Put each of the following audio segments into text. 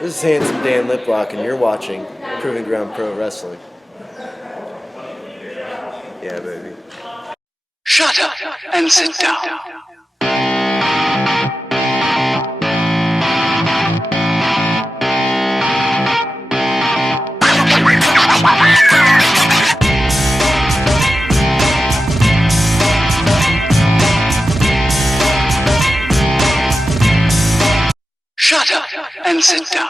This is Handsome Dan Liplock, and you're watching Proving Ground Pro Wrestling. Yeah, baby. Shut up and sit down. Shut up and sit down.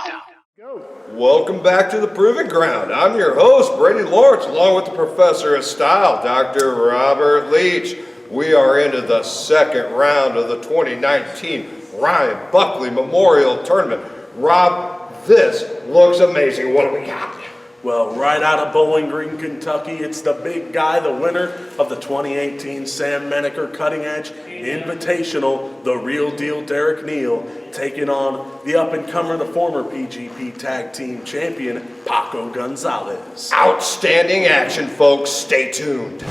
Welcome back to the Proving Ground. I'm your host, Brady Lawrence, along with the Professor of Style, Dr. Robert Leach. We are into the second round of the 2019 Ryan Buckley Memorial Tournament. Rob, this looks amazing. What do we got? Well, right out of Bowling Green, Kentucky, it's the big guy, the winner of the 2018 Sam Menaker Cutting Edge Invitational, the real deal Derek Neal, taking on the up-and-comer, the former PGP Tag Team Champion, Paco Gonzalez. Outstanding action, folks. Stay tuned.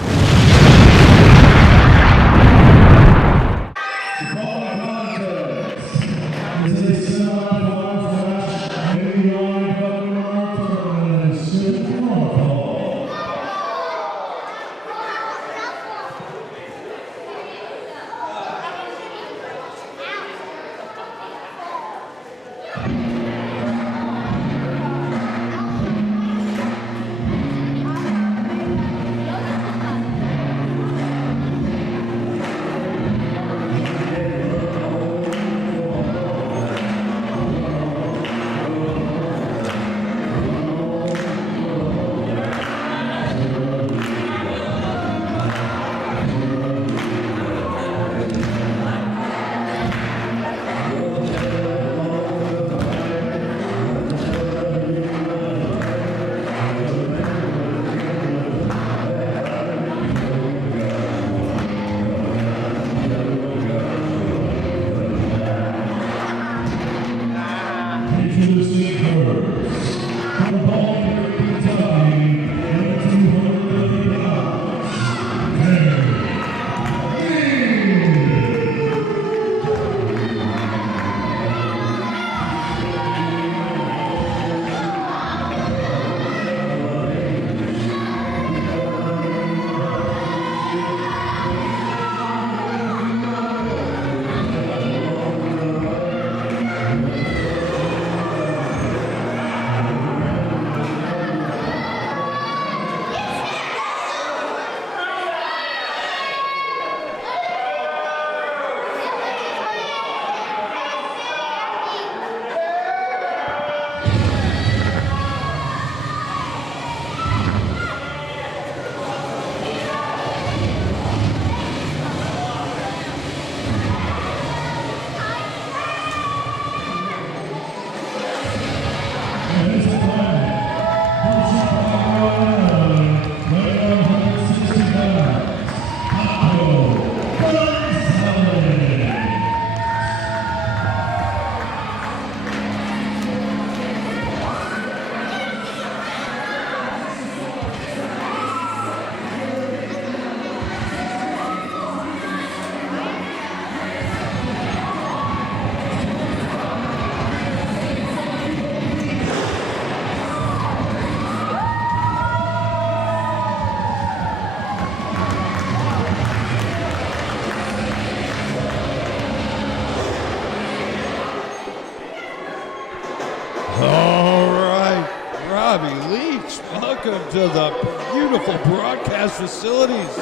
To the beautiful broadcast facilities.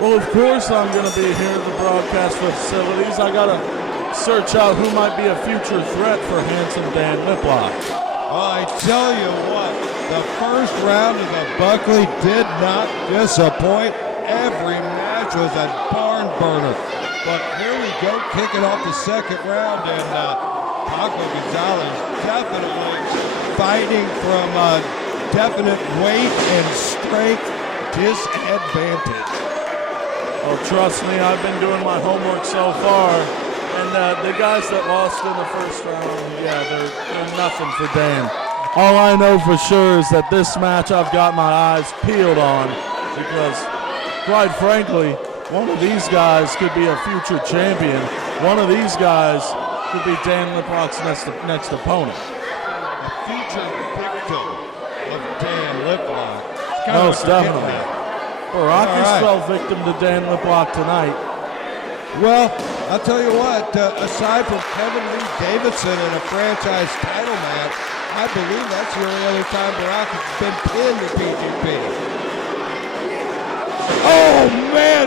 Well, of course I'm going to be here at the broadcast facilities. I got to search out who might be a future threat for Handsome Dan Liplock. I tell you what, the first round of the Buckley did not disappoint. Every match was a barn burner. But here we go, kicking off the second round, and Paco Gonzalez definitely fighting from definite weight and strength disadvantage. Oh, trust me, I've been doing my homework so far, and the guys that lost in the first round, yeah, they're nothing for Dan. All I know for sure is that this match I've got my eyes peeled on, because, quite frankly, one of these guys could be a future champion. One of these guys could be Dan Liplock's next opponent. featured victim of Dan Liplock. Most definitely. Barakis fell victim to Dan Liplock tonight. Well, I'll tell you what, aside from Kevin Lee Davidson in a franchise title match, I believe that's the only other time Barakis has been pinned in PGP. Oh, man!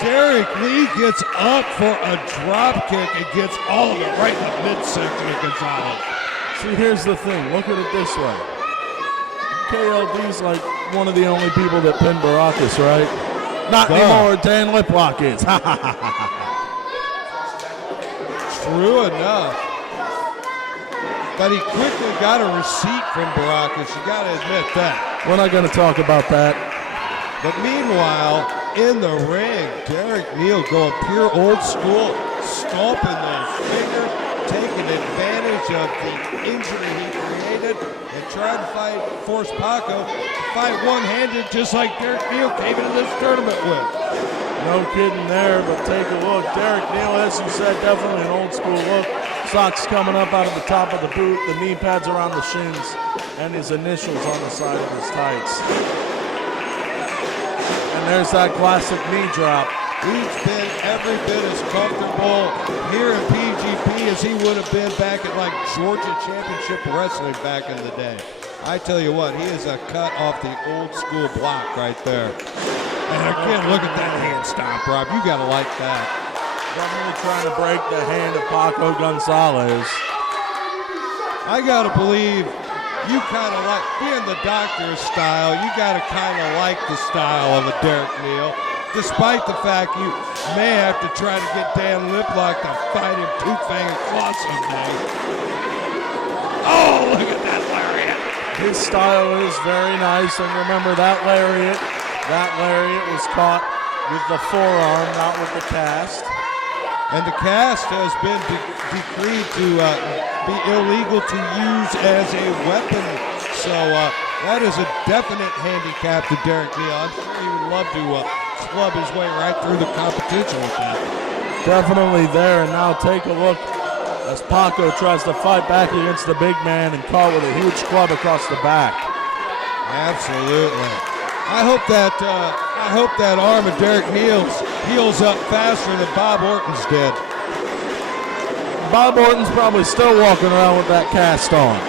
Derek Lee gets up for a drop kick and gets all of it right in the midsection of Gonzalez. See, here's the thing. Look at it this way. KLD's like one of the only people that pinned Barakis, right? Not anymore. Dan Liplock is. True enough. But he quickly got a receipt from Barakis. You got to admit that. We're not going to talk about that. But meanwhile, in the ring, Derek Neal going pure old school, stomping those fingers, taking advantage of the injury he created, and trying to force Paco to fight one-handed just like Derek Neal came into this tournament with. No kidding there, but take a look. Derek Neal, as you said, definitely an old school look. Socks coming up out of the top of the boot, the knee pads around the shins, and his initials on the side of his tights. And there's that classic knee drop. He's been every bit as comfortable here in PGP as he would have been back at like Georgia Championship Wrestling back in the day. I tell you what, he is a cut off the old school block right there. And again, look at that hand stomp, Rob. You gotta like that. Definitely trying to break the hand of Paco Gonzalez. I gotta believe you kind of like, being the Doctor's style, you gotta kind of like the style of a Derek Neal. Despite the fact you may have to try to get Dan Liplock to fight him tooth, fang, and claw someday. Oh, look at that lariat. His style is very nice, and remember that lariat was caught with the forearm, not with the cast. And the cast has been decreed to be illegal to use as a weapon. So that is a definite handicap to Derek Neal. I'm sure he would love to club his way right through the competition with that. Definitely there, and now take a look as Paco tries to fight back against the big man and caught with a huge club across the back. Absolutely. I hope that arm of Derek Neal's heals up faster than Bob Orton's did. Bob Orton's probably still walking around with that cast on.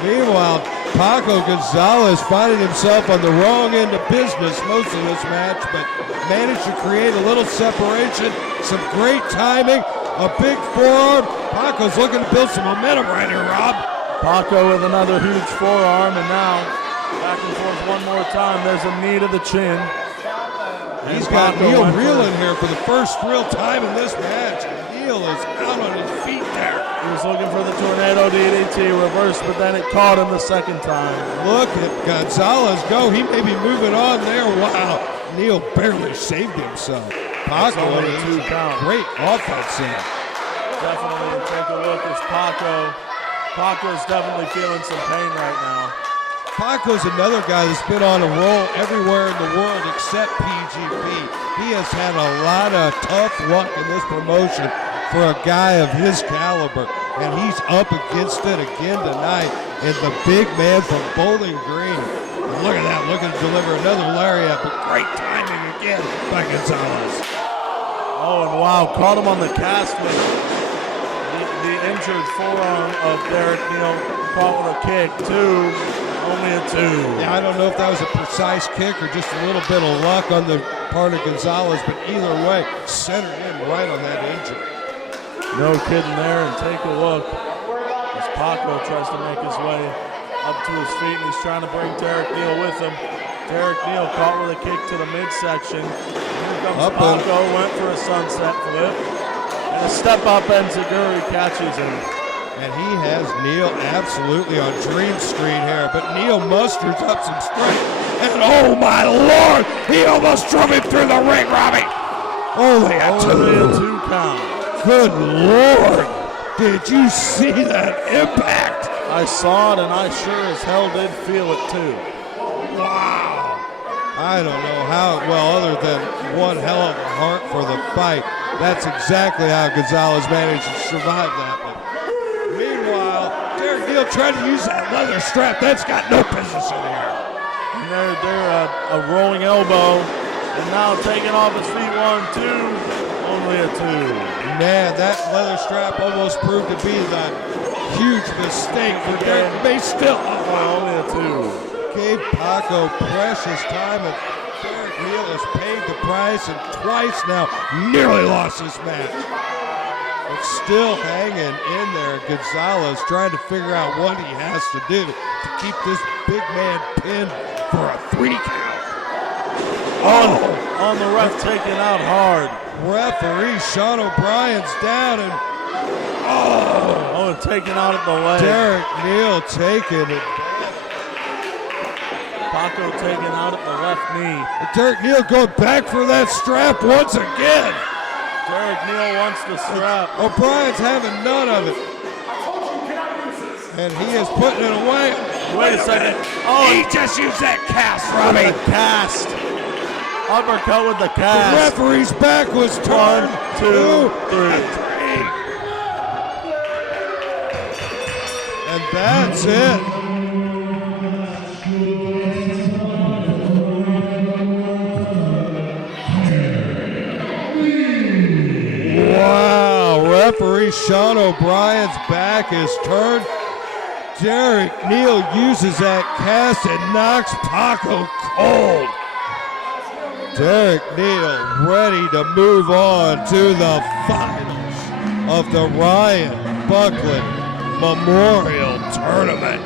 Meanwhile, Paco Gonzalez finding himself on the wrong end of business most of this match, but managed to create a little separation, some great timing, a big forearm. Paco's looking to build some momentum right here, Rob. Paco with another huge forearm, and now back and forth one more time. There's a knee to the chin. He's got Neal reeling here for the first real time in this match. Neal is out on his feet there. He was looking for the tornado DDT reverse, but then it caught him the second time. Look at Gonzalez go. He may be moving on there. Wow. Neal barely saved himself. Paco only with a 2 count. Great offense there. Definitely take a look as Paco's definitely feeling some pain right now. Paco's another guy that's been on a roll everywhere in the world except PGP. He has had a lot of tough luck in this promotion for a guy of his caliber, and he's up against it again tonight. And the big man from Bowling Green. And look at that, looking to deliver another lariat, but great timing again by Gonzalez. Oh, and wow, caught him on the cast with the injured forearm of Derek Neal, caught with a kick, only a 2. Yeah, I don't know if that was a precise kick or just a little bit of luck on the part of Gonzalez, but either way, centered in right on that injury. No kidding there, and take a look as Paco tries to make his way up to his feet, and he's trying to bring Derek Neal with him. Derek Neal caught with a kick to the midsection. Here comes Paco, went for a sunset flip, and a step-up enziguri catches him. And he has Neal absolutely on Dream Street here, but Neal musters up some strength, and oh my Lord, he almost drove him through the ring, Robbie. Only a 2 count. Good Lord, did you see that impact? I saw it, and I sure as hell did feel it too. Wow. I don't know how, well, other than one hell of a heart for the fight. That's exactly how Gonzalez managed to survive that. But Neal trying to use that leather strap. That's got no business in here. And they're a rolling elbow. And now taking off his feet, 1, 2. Only a 2. Man, that leather strap almost proved to be the huge mistake for Derek. May still. Only a 2. Gave Paco precious time, and Derek Neal has paid the price and twice now nearly lost this match. But still hanging in there. Gonzalez trying to figure out what he has to do to keep this big man pinned for a 3 count. On the ref taking out hard. Referee Sean O'Brien's down, and taking out at the leg. Derek Neal taking it. Paco taking out at the left knee. Derek Neal going back for that strap once again. Derek Neal wants the strap. O'Brien's having none of it. And he is putting it away. Wait a second. He just used that cast, Robbie. The cast. Uppercut with the cast. The referee's back was turned. 1, 2, 3. And that's it. Wow, referee Sean O'Brien's back is turned. Derek Neal uses that cast and knocks Paco cold. Derek Neal ready to move on to the finals of the Ryan Buckley Memorial Tournament.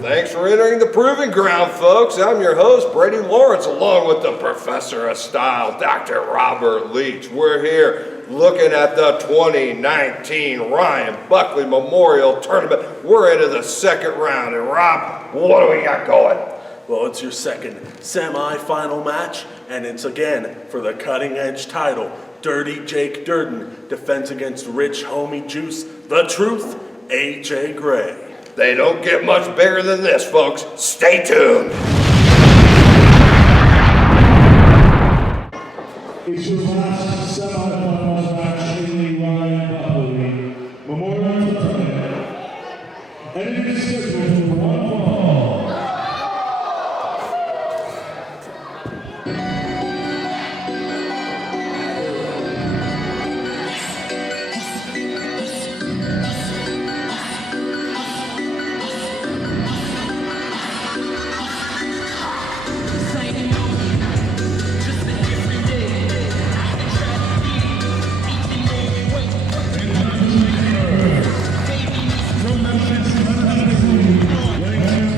Thanks for entering the Proving Ground, folks. I'm your host, Brady Lawrence, along with the Professor of Style, Dr. Robert Leach. We're here looking at the 2019 Ryan Buckley Memorial Tournament. We're into the second round, and Rob, what do we got going? Well, it's your second semi-final match, and it's again for the Cutting Edge title. Dirty Jake Dirden defends against Rich Homie Juice, The Truth, AJ Gray. They don't get much bigger than this, folks. Stay tuned. It's your last semifinals match in the Ryan Buckley Memorial Tournament, and it is scheduled for 1 fall. Weighing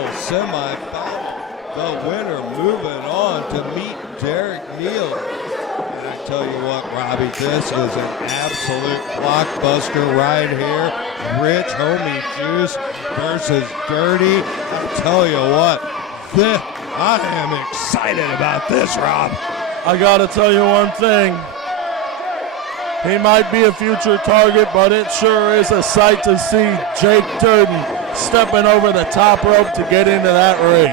final semifinal. The winner moving on to meet Derek Neal. And I tell you what, Robbie, this is an absolute blockbuster right here. Rich Homie Juice versus Dirty. I tell you what, I am excited about this, Rob. I gotta tell you one thing. He might be a future target, but it sure is a sight to see Jake Dirden stepping over the top rope to get into that ring.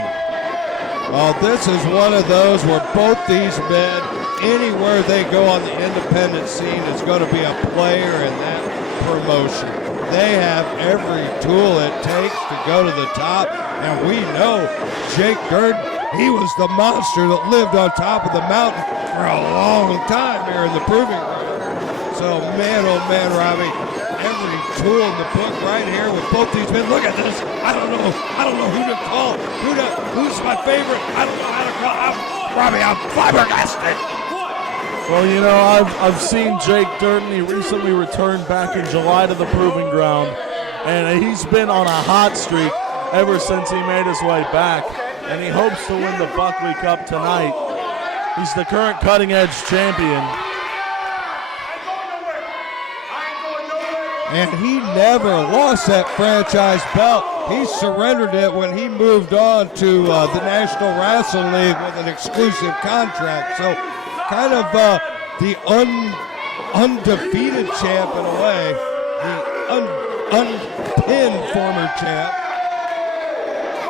Well, this is one of those where both these men, anywhere they go on the independent scene, is going to be a player in that promotion. They have every tool it takes to go to the top, and we know Jake Dirden, he was the monster that lived on top of the mountain for a long time here in the Proving Ground. So, man, oh man, Robbie, every tool in the book right here with both these men. Look at this. I don't know who to call. Who's my favorite? I don't know how to call. Robbie, I'm flabbergasted. Well, you know, I've seen Jake Dirden. He recently returned back in July to the Proving Ground, and he's been on a hot streak ever since he made his way back, and he hopes to win the Buckley Cup tonight. He's the current Cutting Edge champion. And he never lost that franchise belt. He surrendered it when he moved on to the National Wrestling League with an exclusive contract. So kind of the undefeated champ in a way, the unpinned former champ.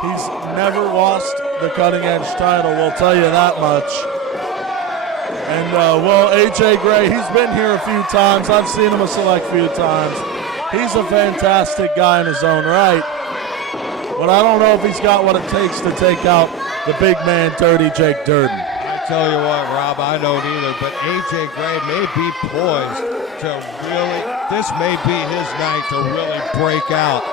He's never lost the Cutting Edge title, we'll tell you that much. And, well, AJ Gray, he's been here a few times. I've seen him a select few times. He's a fantastic guy in his own right. But I don't know if he's got what it takes to take out the big man, Dirty Jake Dirden. I tell you what, Rob, I don't either, but AJ Gray may be poised to really, this may be his night to really break out.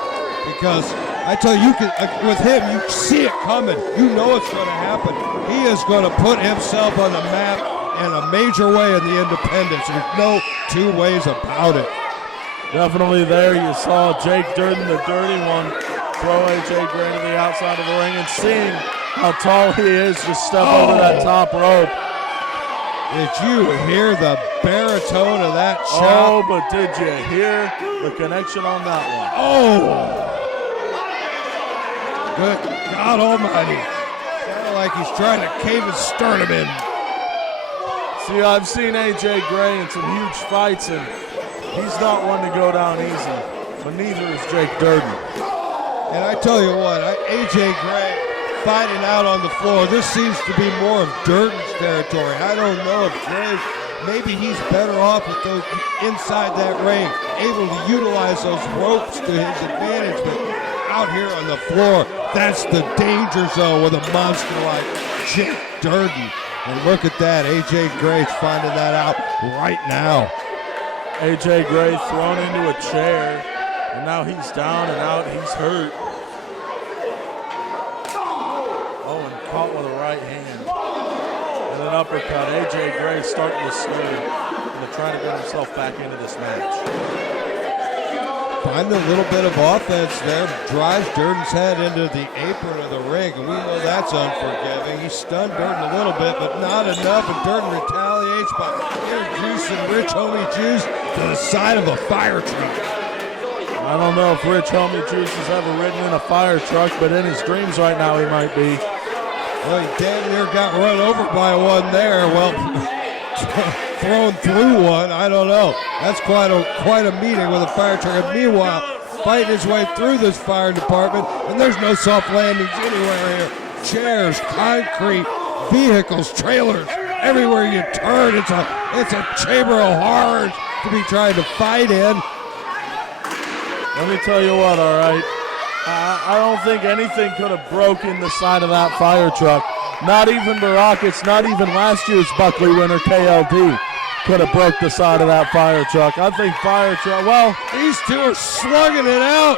Because I tell you, with him, you see it coming. You know it's going to happen. He is going to put himself on the map in a major way in the independents. There's no two ways about it. Definitely there. You saw Jake Dirden, the dirty one, throw AJ Gray to the outside of the ring, and seeing how tall he is, just step over that top rope. Did you hear the baritone of that shot? Oh, but did you hear the connection on that one? Oh! Good God Almighty. Sounded like he's trying to cave his sternum in. See, I've seen AJ Gray in some huge fights, and he's not one to go down easy, but neither is Jake Dirden. And I tell you what, AJ Gray fighting out on the floor, this seems to be more of Dirden's territory. I don't know if Gray, maybe he's better off with those inside that ring, able to utilize those ropes to his advantage, but out here on the floor, that's the danger zone with a monster like Jake Dirden. And look at that, AJ Gray's finding that out right now. AJ Gray thrown into a chair, and now he's down and out. He's hurt. Oh, and caught with a right hand. And an uppercut. AJ Gray starting to stir and to try to get himself back into this match. Find a little bit of offense there. Drives Dirden's head into the apron of the ring, and we know that's unforgiving. He stunned Dirden a little bit, but not enough, and Dirden retaliates by introducing Rich Homie Juice to the side of a fire truck. I don't know if Rich Homie Juice has ever ridden in a fire truck, but in his dreams right now he might be. Well, he damn near got run over by one there. Well, thrown through one, I don't know. That's quite a meeting with a fire truck. And meanwhile, fighting his way through this fire department, and there's no soft landings anywhere here. Chairs, concrete, vehicles, trailers, everywhere you turn, it's a chamber of horrors to be trying to fight in. Let me tell you what, all right. I don't think anything could have broken the side of that fire truck. Not even the Rockets, not even last year's Buckley winner, KLD, could have broke the side of that fire truck. I think fire truck, well, these two are slugging it out,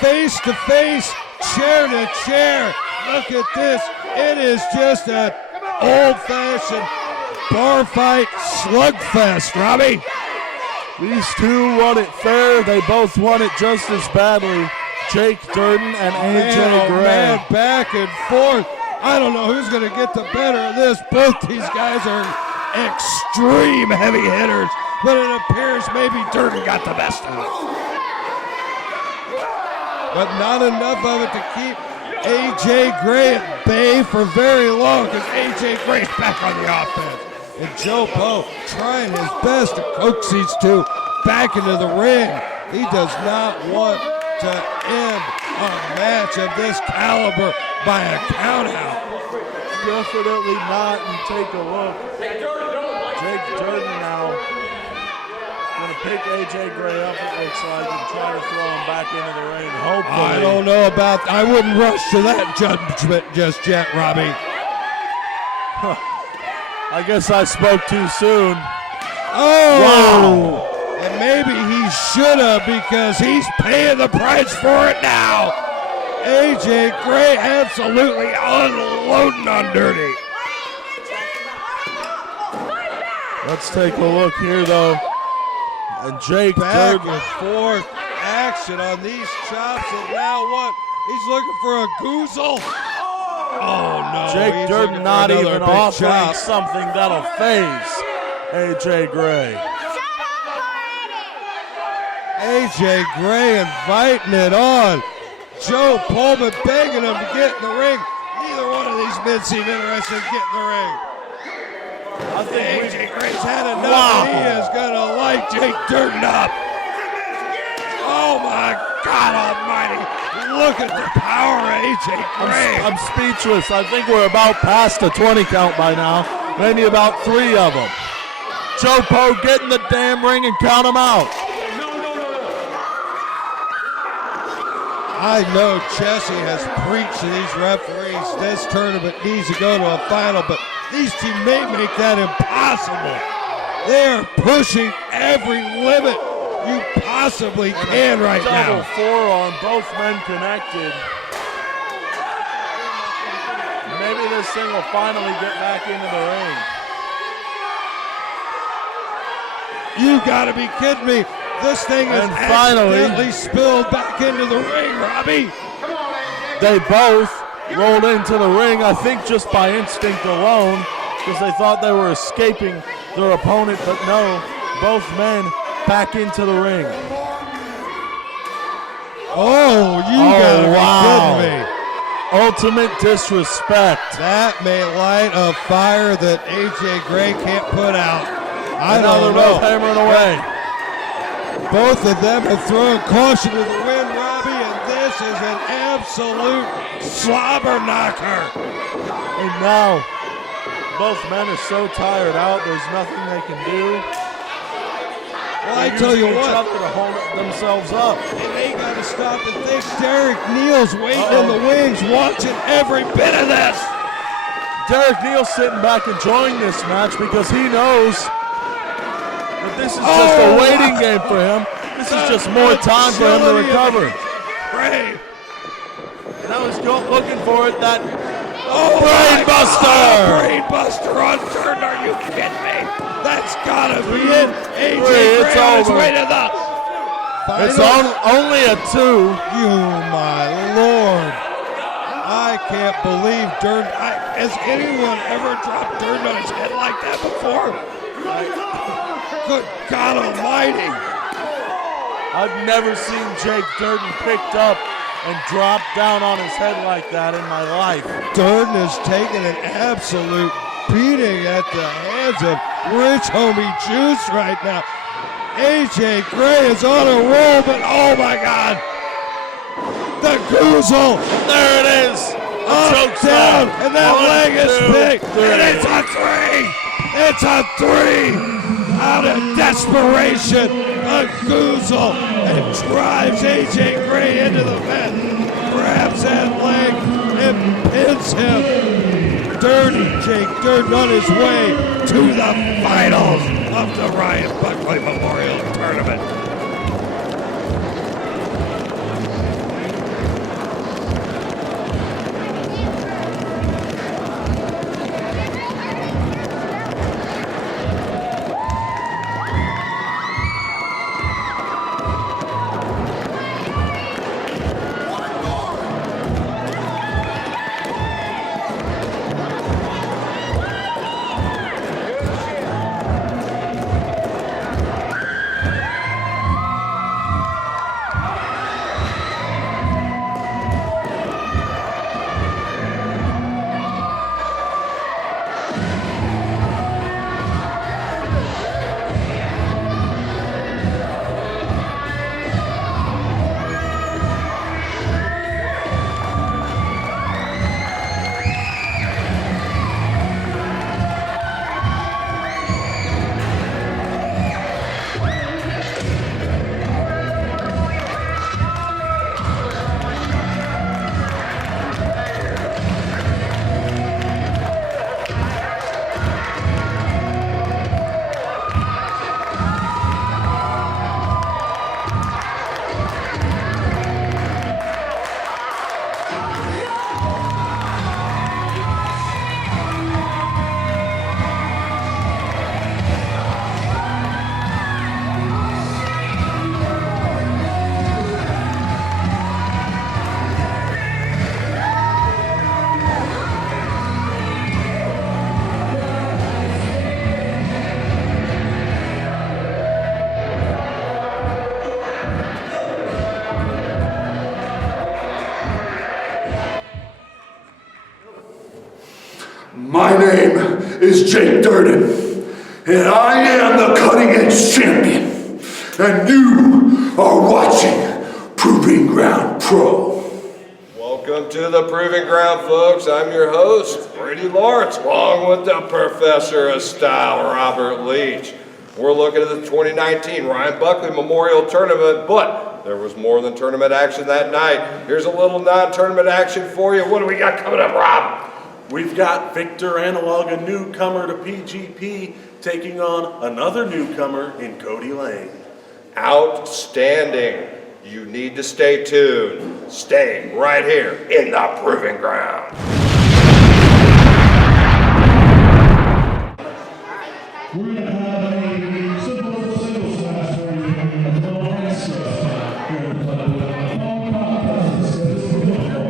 face to face, chair to chair. Look at this. It is just an old-fashioned bar fight slugfest, Robbie. These two want it fair. They both want it just as badly. Jake Dirden and AJ Gray. Man, back and forth. I don't know who's going to get the better of this. Both these guys are extreme heavy hitters, but it appears maybe Dirden got the best of it. But not enough of it to keep AJ Gray at bay for very long, because AJ Gray's back on the offense. And Joe Poe trying his best to coax these two back into the ring. He does not want to end a match of this caliber by a countout. Definitely not, and take a look. Jake Dirden now going to pick AJ Gray up, it looks like, and try to throw him back into the ring, hopefully. I don't know about, I wouldn't rush to that judgment just yet, Robbie. I guess I spoke too soon. Oh! Wow. And maybe he should have, because he's paying the price for it now. AJ Gray absolutely unloading on Dirty. Let's take a look here, though. And Jake Back Dirden. and forth action on these chops, and now what? He's looking for a goozle. Oh no! Jake he's Dirden looking for not another even big offering chop. something that'll phase AJ Gray. AJ Gray inviting it on. Joe Pullman begging him to get in the ring. Neither one of these men seem interested in getting in the ring. I think AJ Gray's had enough. Wow. And he is going to light Jake Dirden up. Oh my God almighty. Look at the power of AJ Gray. I'm speechless. I think we're about past a 20 count by now. Maybe about 3 of them. Joe Poe, get in the damn ring and count them out. I know Jesse has preached to these referees this tournament needs to go to a final, but these teams may make that impossible. They are pushing every limit you possibly can right Double now. forearm, both men connected. Maybe this thing will finally get back into the ring. You gotta be kidding me. This thing is And finally- accidentally spilled back into the ring, Robbie. They both rolled into the ring, I think just by instinct alone, because they thought they were escaping their opponent, but no, both men back into the ring. Oh, you gotta be kidding me. Ultimate disrespect. That may light a fire that AJ Gray can't put out. I And now don't they're know. both hammering away. Both of them have thrown caution to the wind, Robbie, and this is an absolute slobber knocker. And now, both men are so tired out, there's nothing they can do. Well, I They're tell you using each what, other to hold themselves up. and they got to stop and think. Derek Neal's waiting in the wings, watching every bit of this. Derek Neal sitting back enjoying this match because he knows that this is just a waiting game for him. This is just more time for him to recover. Gray. And I was looking for it, that Brain buster! Brain buster on Dirden, are you kidding me? That's gotta be it. AJ It's Gray on his over. way to the final. It's only a 2. You, my Lord. I can't believe Dirden. Has anyone ever dropped Dirden on his head like that before? Good God almighty. I've never seen Jake Dirden picked up and dropped down on his head like that in my life. Dirden is taking an absolute beating at the hands of Rich Homie Juice right now. AJ Gray is on a roll, but oh my God. The goozle. There it is. Up, down, and that leg is big. And it's a 3. It's a 3. Out of desperation, a goozle, and drives AJ Gray into the mat. Grabs that leg and pins him. Dirty Jake Dirden on his way to the finals of the Ryan Buckley Memorial Tournament. name is Jake Dirden, and I am the Cutting Edge Champion, and you are watching Proving Ground Pro. Welcome to the Proving Ground, folks. I'm your host, Brady Lawrence, along with the Professor of Style, Robert Leach. We're looking at the 2019 Ryan Buckley Memorial Tournament, but there was more than tournament action that night. Here's a little non-tournament action for you. What do we got coming up, Rob? We've got Victor Analog, a newcomer to PGP, taking on another newcomer in Kody Lane. Outstanding. You need to stay tuned. Stay right here in the Proving Ground. We're going to have a simple singles match for you at the Little Extra here in the All contest is football.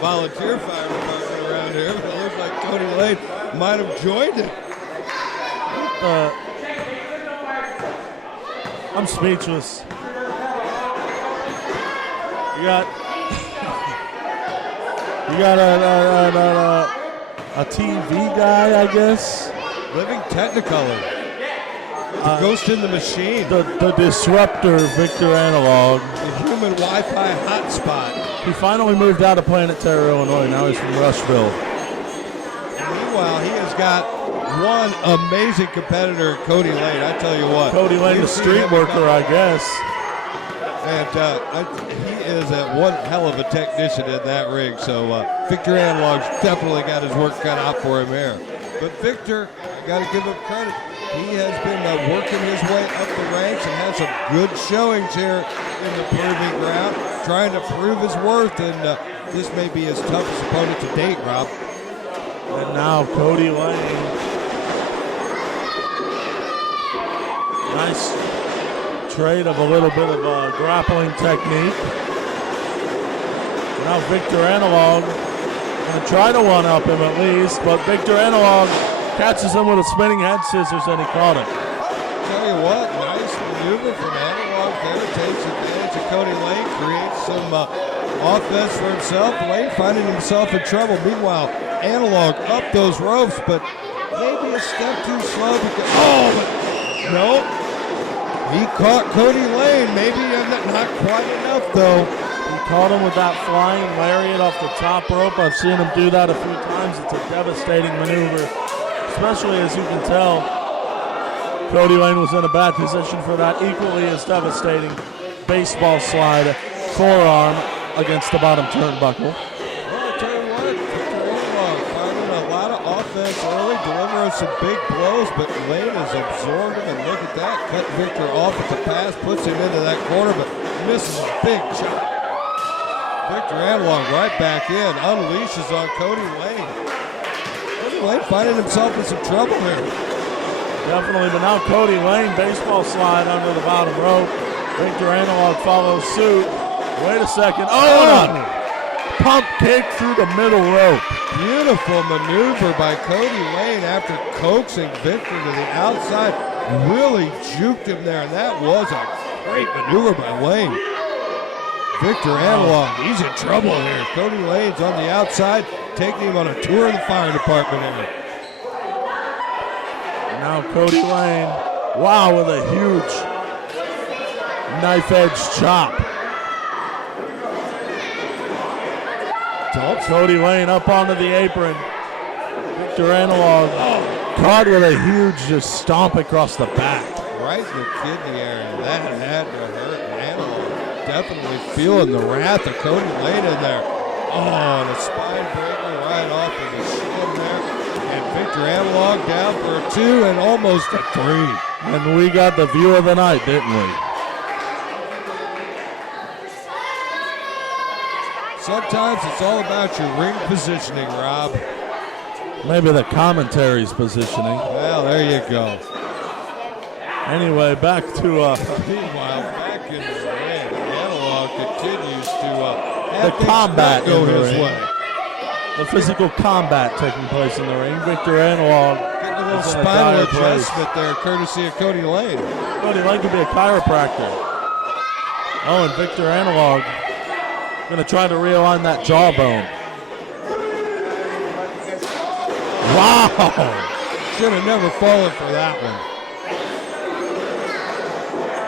Volunteer fire department around here, but it looks like Kody Lane might have joined it. I'm speechless. You got a TV guy, I guess. Living Technicolor. The Ghost in the Machine. The disruptor, Victor Analog. The human Wi-Fi hotspot. He finally moved out of Planet Terror, Illinois. Now he's from Rushville. Meanwhile, he has got one amazing competitor, Kody Lane. I tell you what. Kody Lane, the street worker, I guess. And he is one hell of a technician in that ring. So Victor Analog's definitely got his work cut out for him here. But Victor, got to give him credit. He has been working his way up the ranks and has some good showings here in the Proving Ground, trying to prove his worth. And this may be his toughest opponent to date, Rob. And now Kody Lane. Nice trade of a little bit of grappling technique. Now Victor Analog going to try to one-up him at least, but Victor Analog catches him with a spinning head scissors and he caught it. Tell you what, nice maneuver from Analog there. Takes advantage of Kody Lane, creates some offense for himself. Lane finding himself in trouble. Meanwhile, Analog up those ropes, but maybe a step too slow. But no. He caught Kody Lane. Maybe not quite enough, though. He caught him with that flying lariat off the top rope. I've seen him do that a few times. It's a devastating maneuver, especially as you can tell, Kody Lane was in a bad position for that equally as devastating baseball slide forearm against the bottom turnbuckle. Well, I'll tell you what, Victor Analog finding a lot of offense early, delivering some big blows, but Lane has absorbed him, and look at that, cut Victor off at the pass, puts him into that corner, but misses a big shot. Victor Analog right back in, unleashes on Kody Lane. Kody Lane finding himself in some trouble here. Definitely, but now Kody Lane, baseball slide under the bottom rope. Victor Analog follows suit. Wait a second. Oh, and a pump kick through the middle rope. Beautiful maneuver by Kody Lane after coaxing Victor to the outside. Really juked him there, and that was a great maneuver by Lane. Victor Analog, he's in trouble here. Kody Lane's on the outside, taking him on a tour of the fire department here. Now Kody Lane, wow, with a huge knife edge chop. Kody Lane up onto the apron. Victor Analog caught with a huge just stomp across the back. Right in the kidney area. That had to hurt. Analog definitely feeling the wrath of Kody Lane in there. Oh, and a spine breaker right off of the shin there. And Victor Analog down for a 2 and almost a 3. And we got the view of the night, didn't we? Sometimes it's all about your ring positioning, Rob. Maybe the commentary's positioning. Well, there you go. Anyway, back to meanwhile, back in the ring, Analog continues to have the combat go in the his ring. way. The physical combat taking place in the ring. Victor Analog Getting a little is in spinal dire place. adjustment there, courtesy of Kody Lane. Kody Lane could be a chiropractor. Oh, and Victor Analog going to try to realign that jawbone. Wow! Should have never fallen for that one.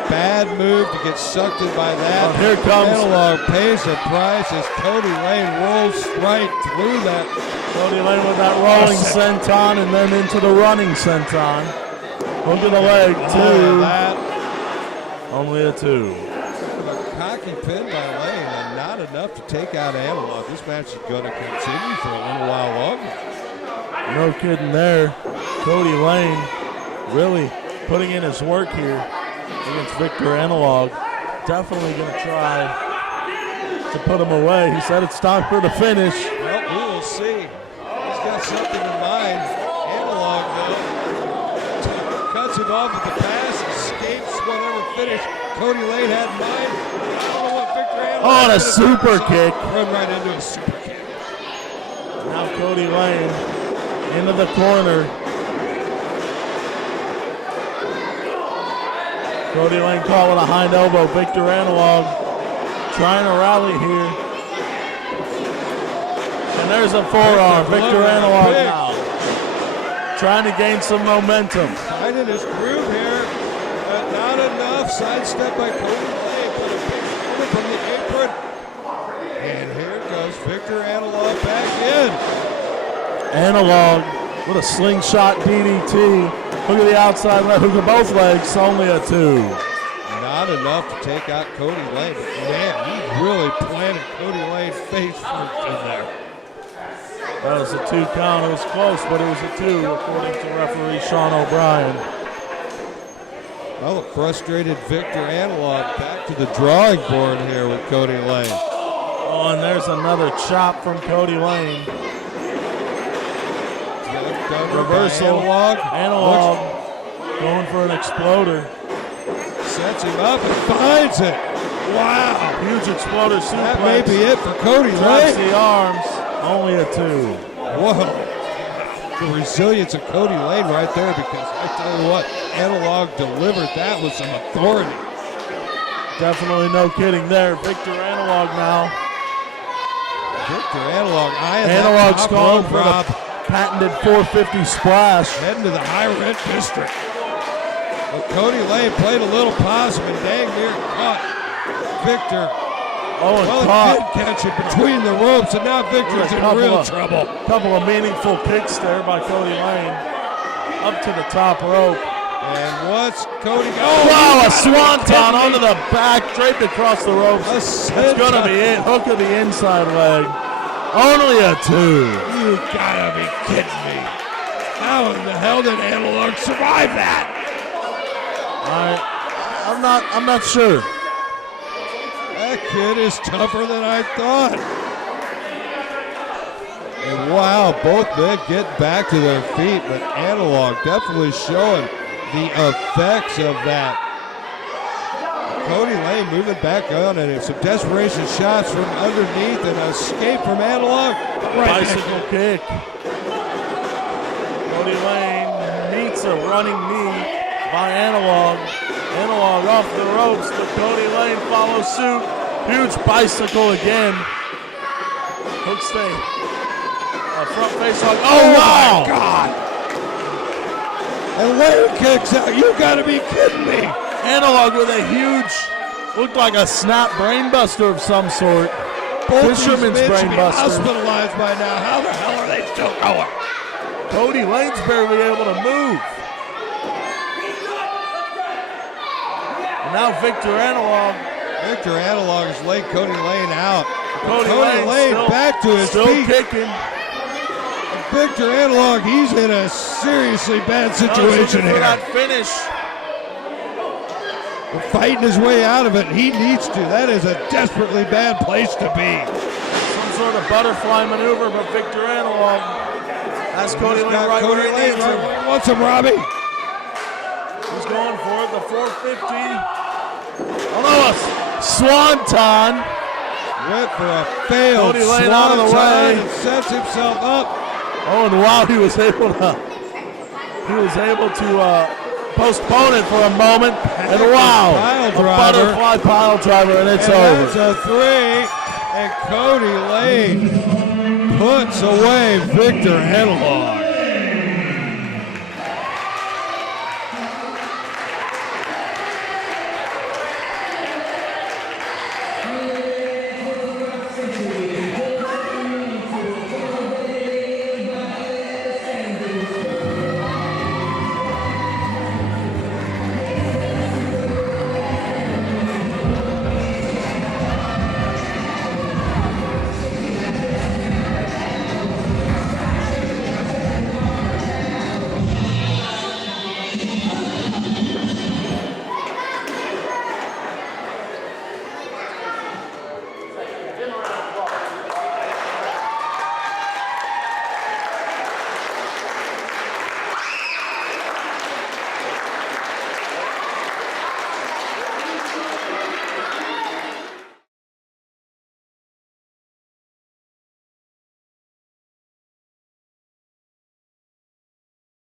Bad move to get sucked in by that. Oh, here comes Analog pays the price as Kody Lane rolls right through that. Kody Lane with that rolling senton and then into the running senton. Look at the leg, 2. That. Only a 2. A cocky pin by Lane and not enough to take out Analog. This match is going to continue for a little while longer. No kidding there. Kody Lane really putting in his work here against Victor Analog. Definitely going to try to put him away. He said it's time for the finish. Well, we will see. He's got something in mind. Analog, though, cuts it off at the pass, escapes whatever finish Kody Lane had in mind. I don't know what Victor Analog Oh, and a did. super kick. Run right into a super kick. Now Kody Lane into the corner. Kody Lane caught with a hind elbow. Victor Analog trying to rally here. And there's a forearm. Victor Analog now trying to gain some momentum. Finding his groove here, but not enough. Sidestep by Kody Lane, but a big corner from the apron. And here goes Victor Analog back in. Analog with a slingshot DDT. Look at the outside leg. Look at both legs. Only a 2. Not enough to take out Kody Lane. Man, he really planted Kody Lane face first in there. That was a 2 count. It was close, but it was a 2 according to referee Sean O'Brien. Well, a frustrated Victor Analog back to the drawing board here with Kody Lane. Oh, and there's another chop from Kody Lane. Reversal. Analog. Going for an exploder. Sets him up and finds it. Wow. Huge exploder suplex. That may be it for Kody Drops Lane. the arms. Only a 2. Whoa. The resilience of Kody Lane right there, because I tell you what, Analog delivered that with some authority. Definitely no kidding there. Victor Analog now. Victor Analog eyeing Analog's that top going rope for drop. the patented 450 splash. Heading to the high rent district. Well, Kody Lane played a little possum and dang near caught Victor. Oh, and Well, caught. he did catch it between the ropes, and now Victor's in real trouble. Couple of meaningful kicks there by Kody Lane. Up to the top rope. And what's Kody? Wow, a swanton onto the back, draped across the ropes. That's going to be it. Hook of the inside leg. Only a 2. You gotta be kidding me. How in the hell did Analog survive that? I'm not sure. That kid is tougher than I thought. And wow, both men get back to their feet, but Analog definitely showing the effects of that. Kody Lane moving back on and some desperation shots from underneath and an escape from Analog. Bicycle kick. Kody Lane meets a running knee by Analog. Analog off the ropes, but Kody Lane follows suit. Huge bicycle again. Hook stay. Front face hug. Oh, wow! My God! And Lane kicks out. You gotta be kidding me! Analog with a huge, looked like a snap brainbuster of some sort. Both Fisherman's these men should be brainbuster. hospitalized by now. How the hell are they still going? Kody Lane's barely able to move. And now Victor Analog. Victor Analog has laid Kody Lane out. Kody Lane still, back to his still feet. kicking. Victor Analog, he's in a seriously bad situation For here. that finish. Fighting his way out of it. He needs to. That is a desperately bad place to be. Some sort of butterfly maneuver, but Victor Analog has Kody Lane right where he needs him. Right. What's him, Robbie? He's going for it, the 450. Oh no, a swanton. Went for a failed Kody Lane out of the way. and sets himself up. Oh, and wow, he was able to postpone it for a moment. And wow, a butterfly pile driver, and it's over. That's a 3, and Kody Lane puts away Victor Analog.